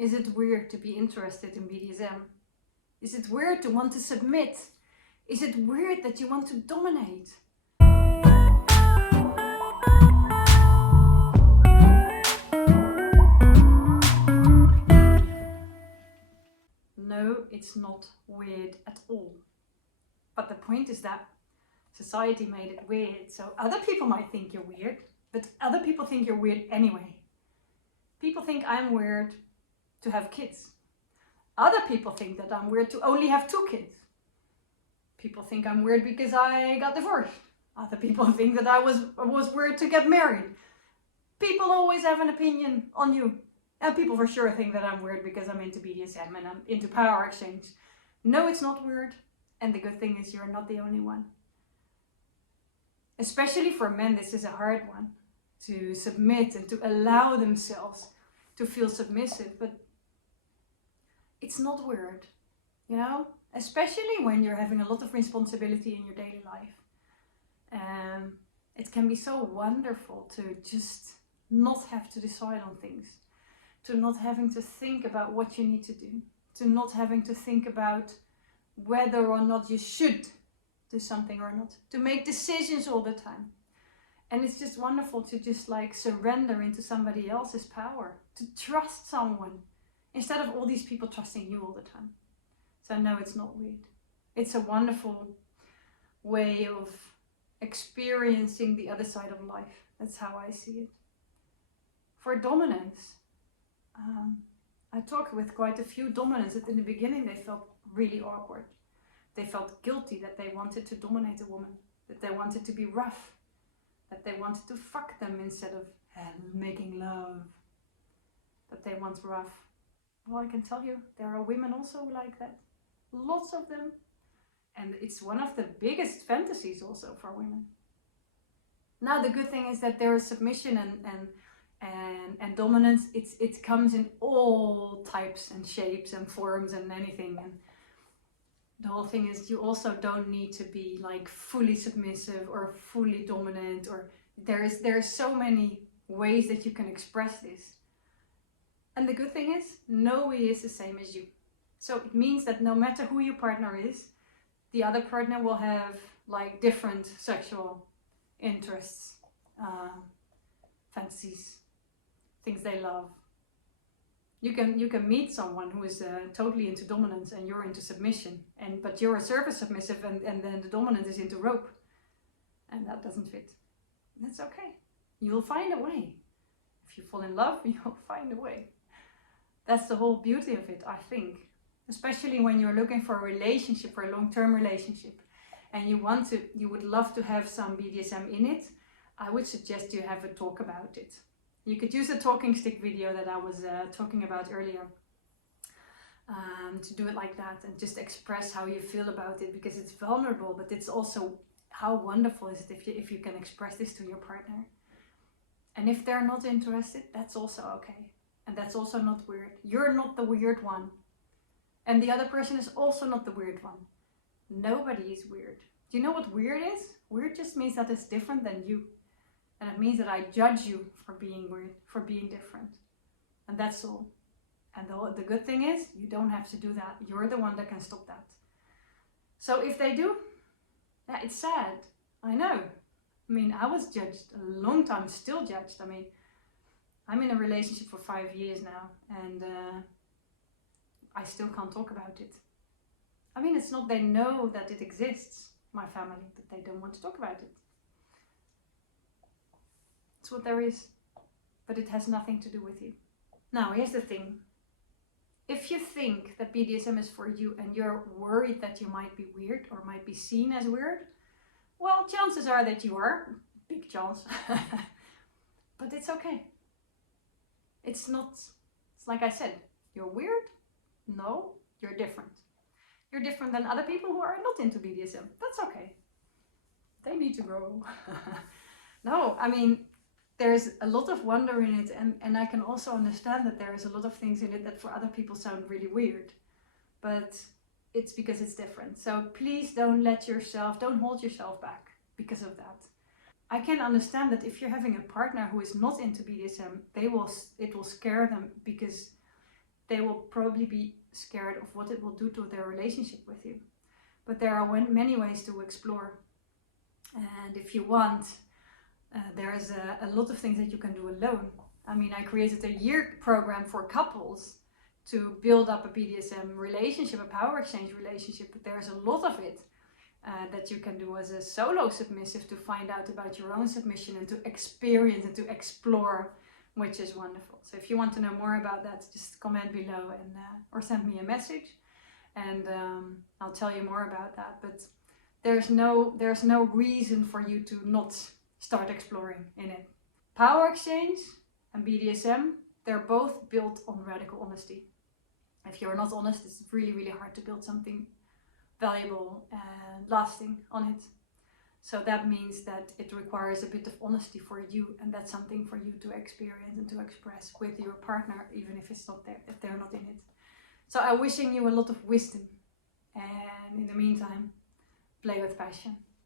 Is it weird to be interested in BDSM? Is it weird to want to submit? Is it weird that you want to dominate? No, it's not weird at all. But the point is that society made it weird, so other people might think you're weird, but other people think you're weird anyway. People think I'm weird to have kids. Other people think that I'm weird to only have 2 kids. People think I'm weird because I got divorced. Other people think that I was weird to get married. People always have an opinion on you. And people for sure think that I'm weird because I'm into BDSM and I'm into power exchange. No, it's not weird. And the good thing is you're not the only one. Especially for men, this is a hard one. To submit and to allow themselves to feel submissive. But it's not weird, you know? Especially when you're having a lot of responsibility in your daily life. It can be so wonderful to just not have to decide on things. To not having to think about what you need to do. To not having to think about whether or not you should do something or not. To make decisions all the time. And it's just wonderful to just like surrender into somebody else's power. To trust someone. Instead of all these people trusting you all the time. So no, it's not weird. It's a wonderful way of experiencing the other side of life. That's how I see it. For dominance, I talked with quite a few dominants that in the beginning they felt really awkward. They felt guilty that they wanted to dominate a woman. That they wanted to be rough. That they wanted to fuck them instead of making love. That they want rough. Well, I can tell you, there are women also like that. Lots of them. And it's one of the biggest fantasies also for women. Now the good thing is that there is submission and dominance. It comes in all types and shapes and forms and anything. And the whole thing is you also don't need to be like fully submissive or fully dominant. Or there's so many ways that you can express this. And the good thing is, nobody is the same as you. So it means that no matter who your partner is, the other partner will have like different sexual interests, fantasies, things they love. You can meet someone who is totally into dominance and you're into submission, but you're a service submissive and then the dominant is into rope. And that doesn't fit. That's okay. You'll find a way. If you fall in love, you'll find a way. That's the whole beauty of it, I think. Especially when you're looking for a relationship, for a long-term relationship, and you would love to have some BDSM in it, I would suggest you have a talk about it. You could use the talking stick video that I was talking about earlier to do it like that and just express how you feel about it, because it's vulnerable, but it's also how wonderful is it if you can express this to your partner. And if they're not interested, that's also okay. And that's also not weird. You're not the weird one. And the other person is also not the weird one. Nobody is weird. Do you know what weird is? Weird just means that it's different than you. And it means that I judge you for being weird, for being different. And that's all. And the good thing is, you don't have to do that. You're the one that can stop that. So if they do, yeah, it's sad. I know. I mean, I was judged a long time, still judged. I mean, I'm in a relationship for 5 years now, and I still can't talk about it. I mean, it's not they know that it exists, my family, but they don't want to talk about it. It's what there is, but it has nothing to do with you. Now, here's the thing. If you think that BDSM is for you and you're worried that you might be weird or might be seen as weird, well, chances are that you are. Big chance. But it's okay. It's like I said, you're weird? No, you're different. You're different than other people who are not into BDSM. That's okay. They need to grow. No, I mean, there's a lot of wonder in it, and I can also understand that there is a lot of things in it that for other people sound really weird. But it's because it's different. So please don't hold yourself back because of that. I can understand that if you're having a partner who is not into BDSM, it will scare them because they will probably be scared of what it will do to their relationship with you. But there are many ways to explore. And if you want, there's a lot of things that you can do alone. I mean, I created a year program for couples to build up a BDSM relationship, a power exchange relationship, but there's a lot of it that you can do as a solo submissive to find out about your own submission and to experience and to explore, which is wonderful. So if you want to know more about that, just comment below and or send me a message, and I'll tell you more about that. But there's no reason for you to not start exploring in it. Power exchange and BDSM, they're both built on radical honesty. If you're not honest, it's really, really hard to build something valuable and lasting on it. So that means that it requires a bit of honesty for you, and that's something for you to experience and to express with your partner, even if it's not there, if they're not in it. So I'm wishing you a lot of wisdom, and in the meantime, play with passion.